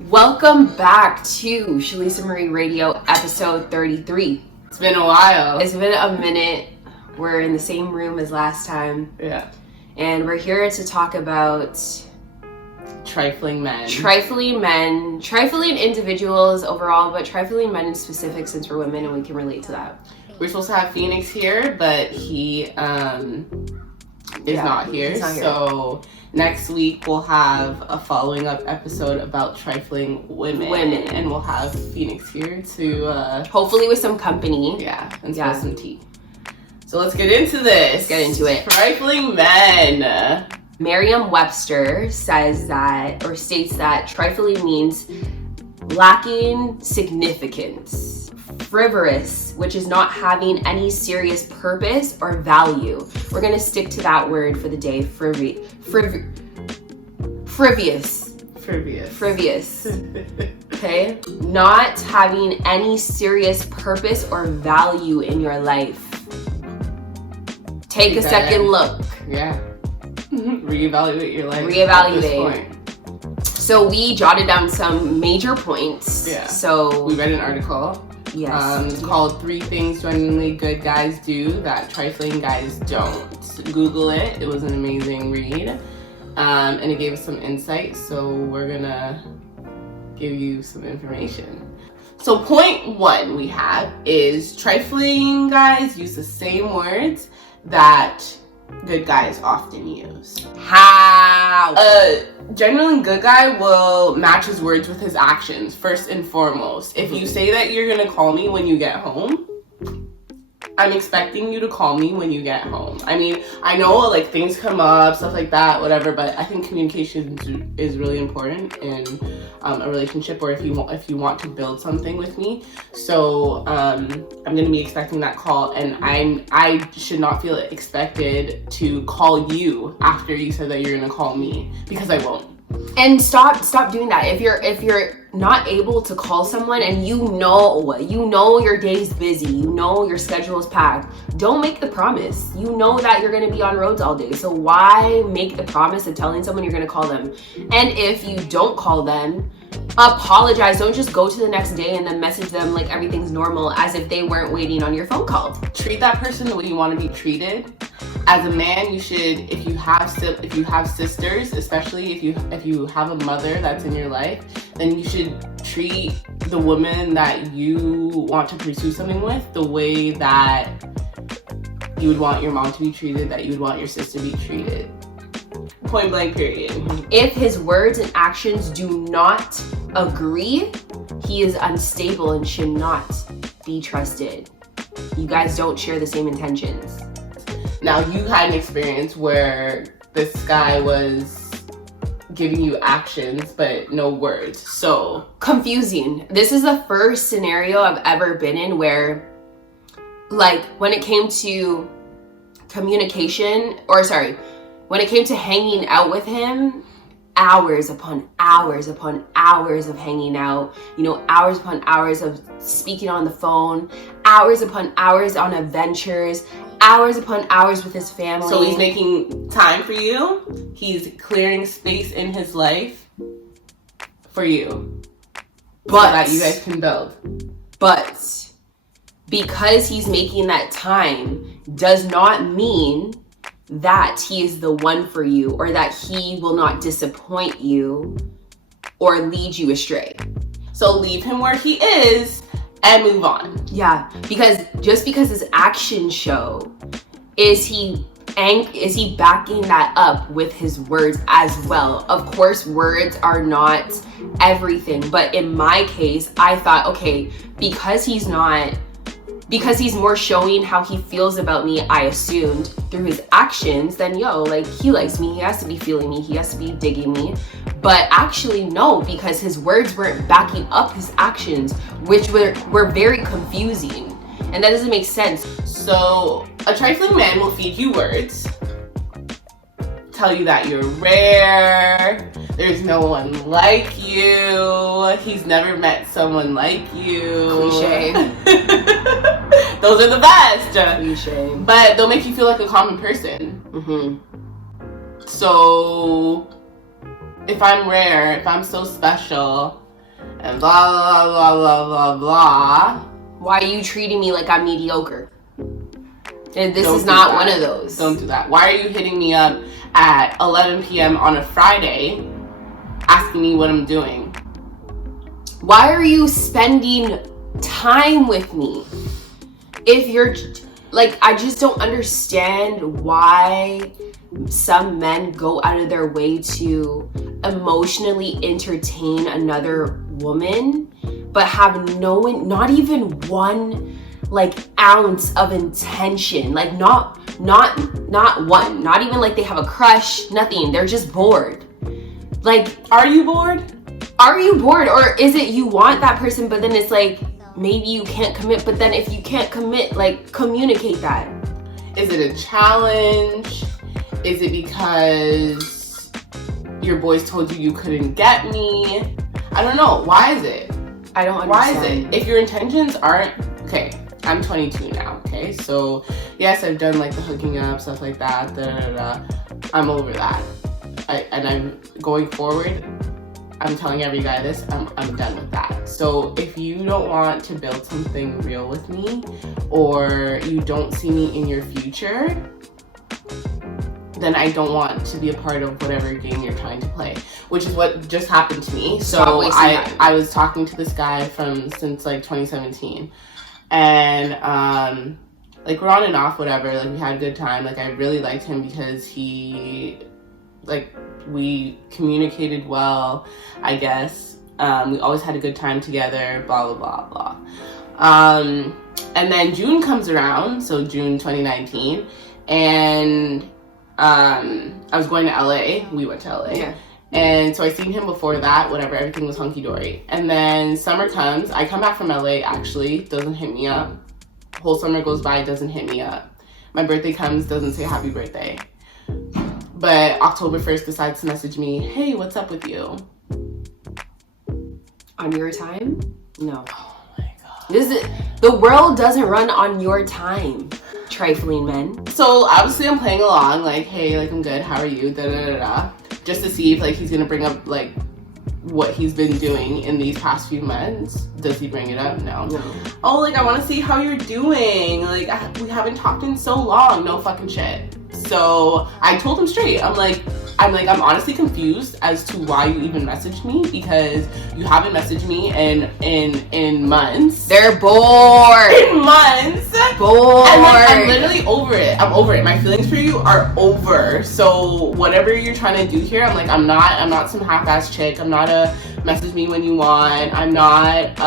Welcome back to Shalisa Marie Radio, episode 33. It's been a while. It's been a minute. We're in the same room as last time. Yeah. And we're here to talk about Trifling men. Trifling men. Trifling individuals overall, but trifling men in specific since we're women and we can relate to that. We're supposed to have Phoenix here, but he is not here. So next week we'll have a following up episode about trifling women. And we'll have Phoenix here to hopefully with some company. Yeah, and spill some tea. So let's get into this. Let's get into it. Trifling men. Merriam-Webster says that, or states that trifling means lacking significance, frivolous, which is not having any serious purpose or value. We're gonna stick to that word for the day, frivolous. Okay? Not having any serious purpose or value in your life. Take a second look. Yeah. Reevaluate your life. Reevaluate. So we jotted down some major points. Yeah. So we read an article. Yes. Called 3 Things Genuinely Good Guys Do That Trifling Guys Don't. Google it. It was an amazing read. And it gave us some insight. So we're gonna give you some information. So point 1 we have is trifling guys use the same words that good guys often use. How? A genuinely good guy will match his words with his actions, first and foremost. If you say that you're gonna call me when you get home, I'm expecting you to call me when you get home. I mean, I know like things come up, stuff like that, whatever, but I think communication is really important in a relationship, or if you want to build something with me. So I'm gonna be expecting that call, and I should not feel expected to call you after you said that you're gonna call me, because I won't. And stop doing that. If you're not able to call someone and you know your day's busy, you know your schedule is packed, don't make the promise. You know that you're going to be on roads all day. So why make the promise of telling someone you're going to call them? And if you don't call them, apologize. Don't just go to the next day and then message them like everything's normal as if they weren't waiting on your phone call. Treat that person the way you want to be treated. As a man, you should, if you have sisters, especially if you have a mother that's in your life, then you should treat the woman that you want to pursue something with the way that you would want your mom to be treated, that you would want your sister to be treated. Point blank, period. If his words and actions do not agree, he is unstable and should not be trusted. You guys don't share the same intentions. Now, you had an experience where this guy was giving you actions, but no words. So confusing. This is the first scenario I've ever been in where, like, when it came to communication, when it came to hanging out with him, hours upon hours upon hours of hanging out, hours upon hours of speaking on the phone, hours upon hours on adventures, hours upon hours with his family. So he's making time for you. He's clearing space in his life for you, so that you guys can build. But because he's making that time does not mean that he is the one for you, or that he will not disappoint you or lead you astray. So leave him where he is and move on. Yeah, because just because his actions show, is he backing that up with his words as well? Of course, words are not everything, but in my case, I thought, okay, because he's more showing how he feels about me, I assumed through his actions, then he likes me, he has to be feeling me, he has to be digging me. But actually no, because his words weren't backing up his actions, which were very confusing. And that doesn't make sense. So a trifling man will feed you words, tell you that you're rare, there's no one like you, he's never met someone like you. Cliche. Those are the best. Cliche. But they'll make you feel like a common person. Mm-hmm. So if I'm rare, if I'm so special, and blah, blah, blah, blah, blah, blah. Why are you treating me like I'm mediocre? And this Don't is do not that. one of those. Don't do that. Why are you hitting me up at 11 p.m. on a Friday asking me what I'm doing? Why are you spending time with me? If you're like, I just don't understand why some men go out of their way to emotionally entertain another woman, but have not even one like ounce of intention, like not one, not even like they have a crush, nothing. They're just bored. Like, are you bored? Are you bored? Or is it you want that person, but then it's like, maybe you can't commit, but then if you can't commit, like, communicate that. Is it a challenge? Is it because your boys told you couldn't get me? I don't know. Why is it? I don't understand. Why is it? If your intentions aren't, okay, I'm 22 now, okay? So, yes, I've done, like, the hooking up, stuff like that, I'm over that. I'm going forward, I'm telling every guy this, I'm done with that. So if you don't want to build something real with me, or you don't see me in your future, then I don't want to be a part of whatever game you're trying to play, which is what just happened to me. So I was talking to this guy since like 2017, and like we're on and off, whatever, like we had a good time. Like I really liked him because we communicated well, I guess. We always had a good time together, blah, blah, blah, blah. And then June comes around, so June 2019, and I was going to LA. We went to LA. Yeah. And so I seen him before that, whatever, everything was hunky-dory. And then summer comes, I come back from LA, actually, doesn't hit me up. Whole summer goes by, doesn't hit me up. My birthday comes, doesn't say happy birthday. But October 1st decides to message me, hey, what's up with you? On your time? No. Oh my God. The world doesn't run on your time, trifling men. So obviously I'm playing along, like, hey, like I'm good, how are you? Da da da da. Just to see if like he's gonna bring up like what he's been doing in these past few months. Does he bring it up? No. Oh, like I wanna see how you're doing. Like we haven't talked in so long. No fucking shit. So I told him straight. I'm I'm honestly confused as to why you even messaged me, because you haven't messaged me in months. They're bored. In months. Bored. And like, I'm literally over it. I'm over it. My feelings for you are over. So whatever you're trying to do here, I'm not some half-ass chick. I'm not a message me when you want. I'm not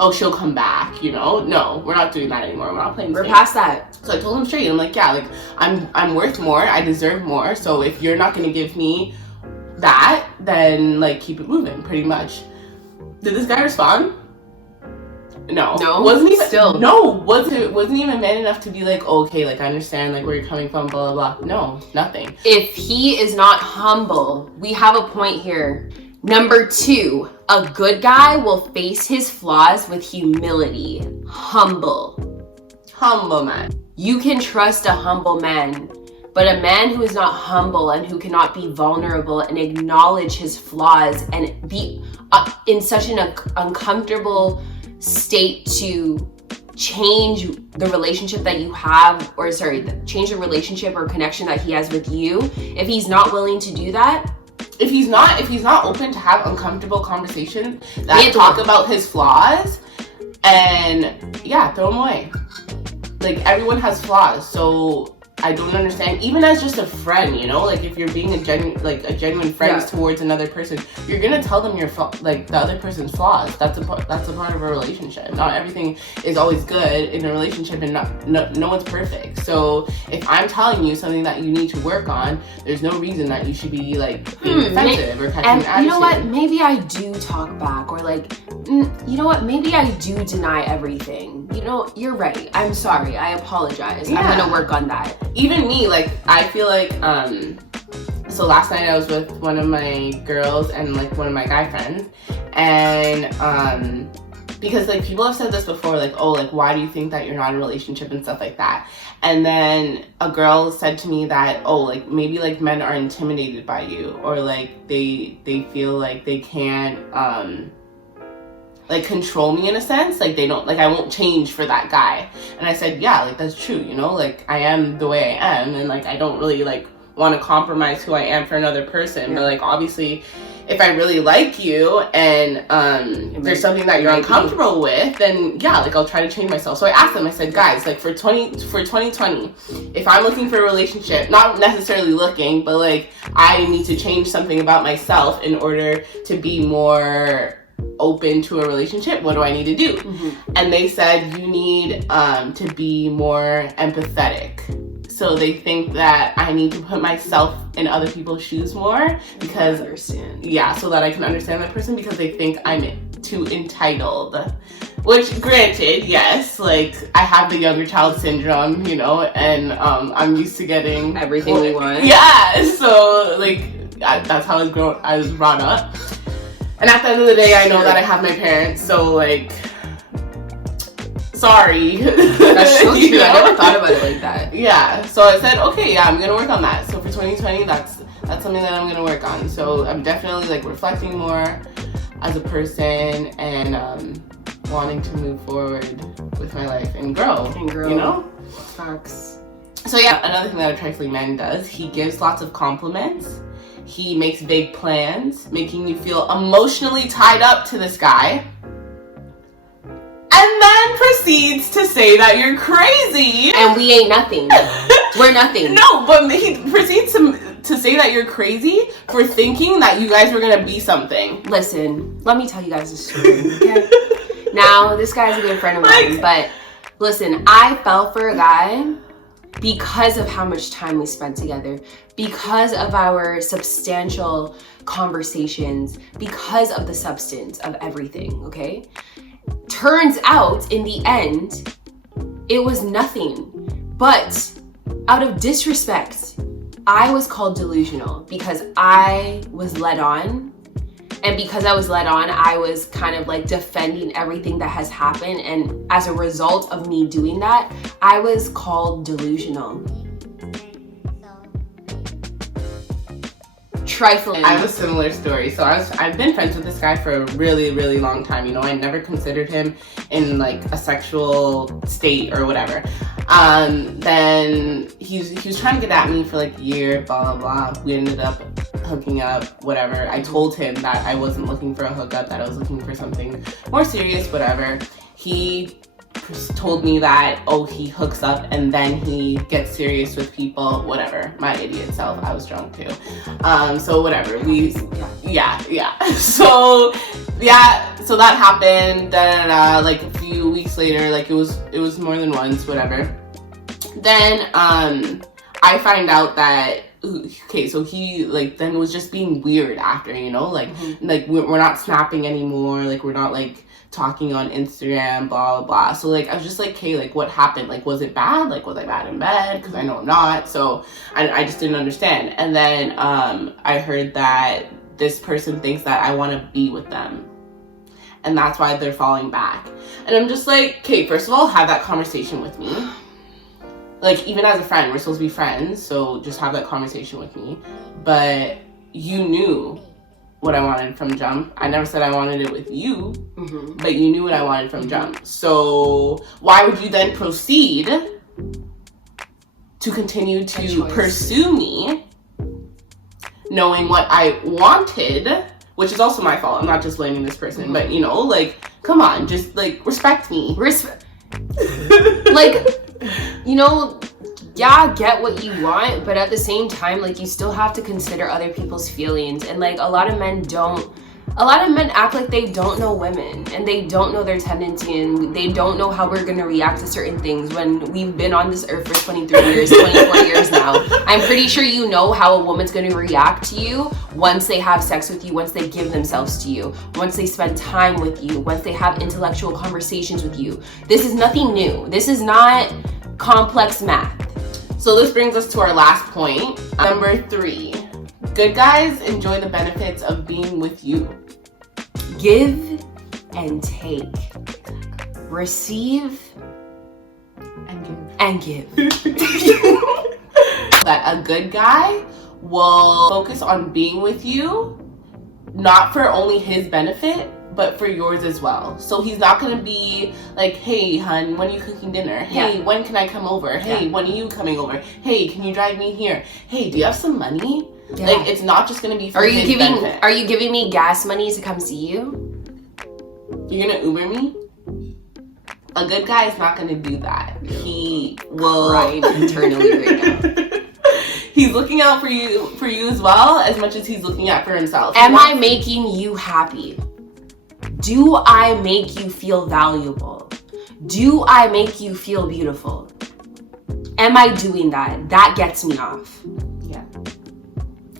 oh, she'll come back, you know? No, we're not doing that anymore. We're not playing this We're game. past that. So I told him straight. I'm like, yeah, like I'm worth more. I deserve more. So if you're not gonna give me that, then like keep it moving, pretty much. Did this guy respond? No. Wasn't even man enough to be like, okay, like I understand like where you're coming from, blah blah blah. No, nothing. If he is not humble, we have a point here. Number 2, a good guy will face his flaws with humility. Humble man. You can trust a humble man, but a man who is not humble and who cannot be vulnerable and acknowledge his flaws and be in such an uncomfortable state to change the relationship that you have, or change the relationship or connection that he has with you, if he's not willing to do that, if he's not open to have uncomfortable conversations that talk about his flaws, and yeah, throw him away. Like everyone has flaws, so I don't understand. Even as just a friend, you know, like if you're being a genuine friend towards another person, you're gonna tell them the other person's flaws. That's a part of a relationship. Not everything is always good in a relationship, and no one's perfect. So if I'm telling you something that you need to work on, there's no reason that you should be like being defensive or catching an attitude. You know what? Maybe I do talk back, or like, you know what? Maybe I do deny everything. You know, you're right. I'm sorry. I apologize. Yeah. I'm gonna work on that. Even me, like, I feel like, so last night I was with one of my girls and, like, one of my guy friends, and, because like people have said this before, like, oh, like why do you think that you're not in a relationship and stuff like that. And then a girl said to me that, oh, like maybe like men are intimidated by you, or like they feel like they can't like control me in a sense, like they don't, like I won't change for that guy. And I said, yeah, like that's true, you know, like I am the way I am, and like I don't really like want to compromise who I am for another person. But like obviously if I really like you and there's something that you're uncomfortable with, then yeah, like I'll try to change myself. So I asked them, I said, guys, like for 2020, if I'm looking for a relationship, not necessarily looking, but like I need to change something about myself in order to be more open to a relationship, what do I need to do? And they said you need to be more empathetic. So they think that I need to put myself in other people's shoes more, because so that I can understand that person, because they think I'm too entitled. Which, granted, yes, like I have the younger child syndrome, you know, and I'm used to getting everything we want. Yeah, so like that's how I was brought up. And at the end of the day, I know that I have my parents, so like, sorry. That's so true. I never thought about it like that. Yeah, so I said, okay, yeah, I'm gonna work on that. So for 2020, that's something that I'm gonna work on. So I'm definitely like reflecting more as a person and wanting to move forward with my life and grow, you know? Facts. So yeah, another thing that a Trifling Man does, he gives lots of compliments. He makes big plans, making you feel emotionally tied up to this guy. And then proceeds to say that you're crazy. And we ain't nothing. We're nothing. No, but he proceeds to say that you're crazy for thinking that you guys were going to be something. Listen, let me tell you guys a story, okay? Now, this guy's a good friend of mine, but listen, I fell for a guy because of how much time we spent together, because of our substantial conversations, because of the substance of everything, okay? Turns out, in the end, it was nothing. But out of disrespect, I was called delusional because I was led on. And because I was led on, I was kind of like defending everything that has happened. And as a result of me doing that, I was called delusional. Trifling. I have a similar story. So I've been friends with this guy for a really, really long time. You know, I never considered him in like a sexual state or whatever. Then he was trying to get at me for like a year, blah, blah, blah. We ended up hooking up, whatever. I told him that I wasn't looking for a hookup, that I was looking for something more serious, whatever. He told me that, oh, he hooks up and then he gets serious with people, whatever. My idiot self, I was drunk too. So whatever, yeah. So that happened, like a few weeks later, like it was more than once, whatever. Then, I find out that, okay, so he like then was just being weird after, you know, like like we're not snapping anymore, like we're not like talking on Instagram, blah blah blah. So like I was just like, okay, like what happened? Like was it bad? Like was I bad in bed? Because I know I'm not. So I just didn't understand. And then I heard that this person thinks that I want to be with them, and that's why they're falling back. And I'm just like, okay, first of all, have that conversation with me. Like, even as a friend, we're supposed to be friends, so just have that conversation with me. But you knew what I wanted from jump. I never said I wanted it with you, but you knew what I wanted from jump. So why would you then proceed to continue to pursue me, knowing what I wanted, which is also my fault. I'm not just blaming this person, but you know, like, come on, just like respect me. Like, you know, yeah, get what you want, but at the same time, like, you still have to consider other people's feelings. And like a lot of men act like they don't know women, and they don't know their tendency, and they don't know how we're gonna react to certain things when we've been on this earth for 23 years, 24 years now. I'm pretty sure you know how a woman's gonna react to you once they have sex with you, once they give themselves to you, once they spend time with you, once they have intellectual conversations with you. This is nothing new. This is not complex math. So this brings us to our last point. Number 3, good guys enjoy the benefits of being with you. Give and take. receive and give. That a good guy will focus on being with you, not for only his benefit, but for yours as well. So he's not gonna be like, hey hun, when are you cooking dinner? Hey, when can I come over? Hey, when are you coming over? Hey, can you drive me here? Hey, do you have some money? Yeah. Like, it's not just gonna be for his benefit. Are you giving me gas money to come see you? You're gonna Uber me? A good guy is not gonna do that. He will crying internally right now. He's looking out for you as well, as much as he's looking out for himself. Am I making you happy? Do I make you feel valuable? Do I make you feel beautiful? Am I doing that? That gets me off. Yeah.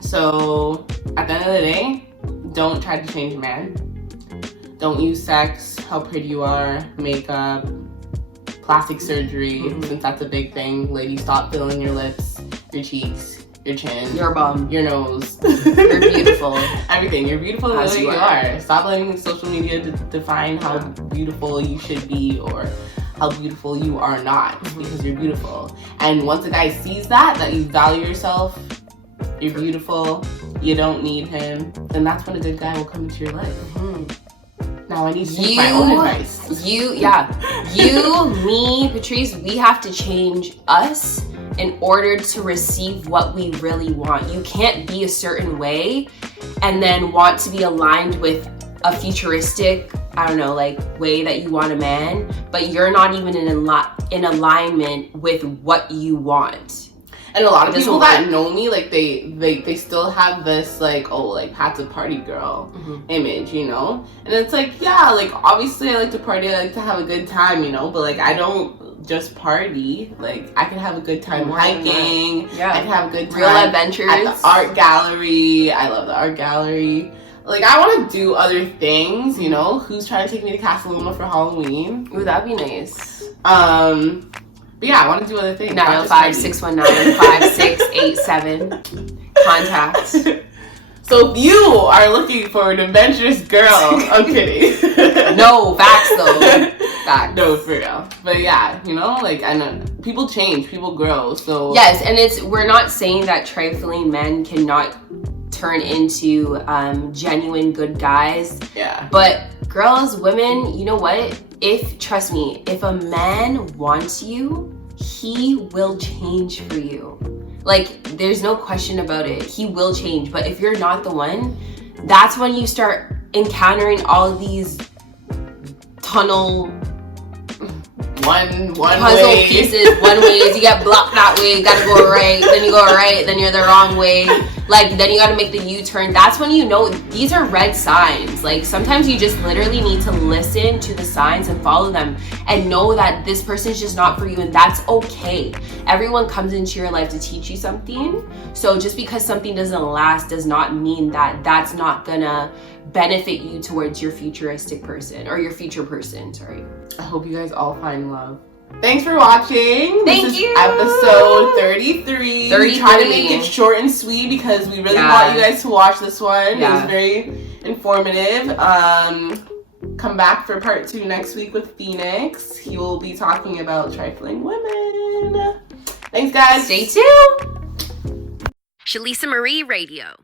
So, at the end of the day, don't try to change a man. Don't use sex, how pretty you are, makeup, plastic surgery, since that's a big thing. Ladies, stop filling your lips, your cheeks, your chin, your bum, your nose. You're beautiful. Everything. You're beautiful the way you are. Stop letting social media define how beautiful you should be or how beautiful you are not, because you're beautiful. And once a guy sees that you value yourself, you're beautiful, you don't need him, then that's when a good guy will come into your life. Now I need to take my own advice. You, me, Patrice, we have to change us in order to receive what we really want. You can't be a certain way and then want to be aligned with a futuristic, I don't know, like way that you want a man, but you're not even in alignment with what you want. And a lot of people that know me, like they still have this like, oh, like Pat's a party girl image, you know? And it's like, yeah, like obviously I like to party, I like to have a good time, you know, but like I don't just party. Like I can have a good time hiking. I can have a good time real adventures at the art gallery. I love the art gallery. Like I want to do other things, you know? Who's trying to take me to Casa Luma for Halloween? Ooh, that'd be nice. But yeah, I want to do other things. 905-619-5687. Contact. So if you are looking for an adventurous girl, I'm kidding. No, facts though. Facts. No, for real. But yeah, you know, like I know people change, people grow. So yes, and we're not saying that trifling men cannot turn into genuine good guys. Yeah. But girls, women, you know what? Trust me, if a man wants you, he will change for you. Like, there's no question about it. He will change. But if you're not the one, that's when you start encountering all of these tunnel one puzzle way pieces, one ways. You get blocked that way, you gotta go right, then you go right, then you're the wrong way. Like, then you gotta make the U-turn. That's when you know these are red signs. Like, sometimes you just literally need to listen to the signs and follow them and know that this person's just not for you, and that's okay. Everyone comes into your life to teach you something. So just because something doesn't last does not mean that that's not gonna benefit you towards your futuristic person or your future person, sorry. I hope you guys all find love. Thanks for watching. Thank you. Episode 33. We try to make it short and sweet because we really want you guys to watch this one. It was very informative. Come back for part 2 next week with Phoenix. He will be talking about trifling women. Thanks, guys. Stay tuned. Shalisa Marie Radio.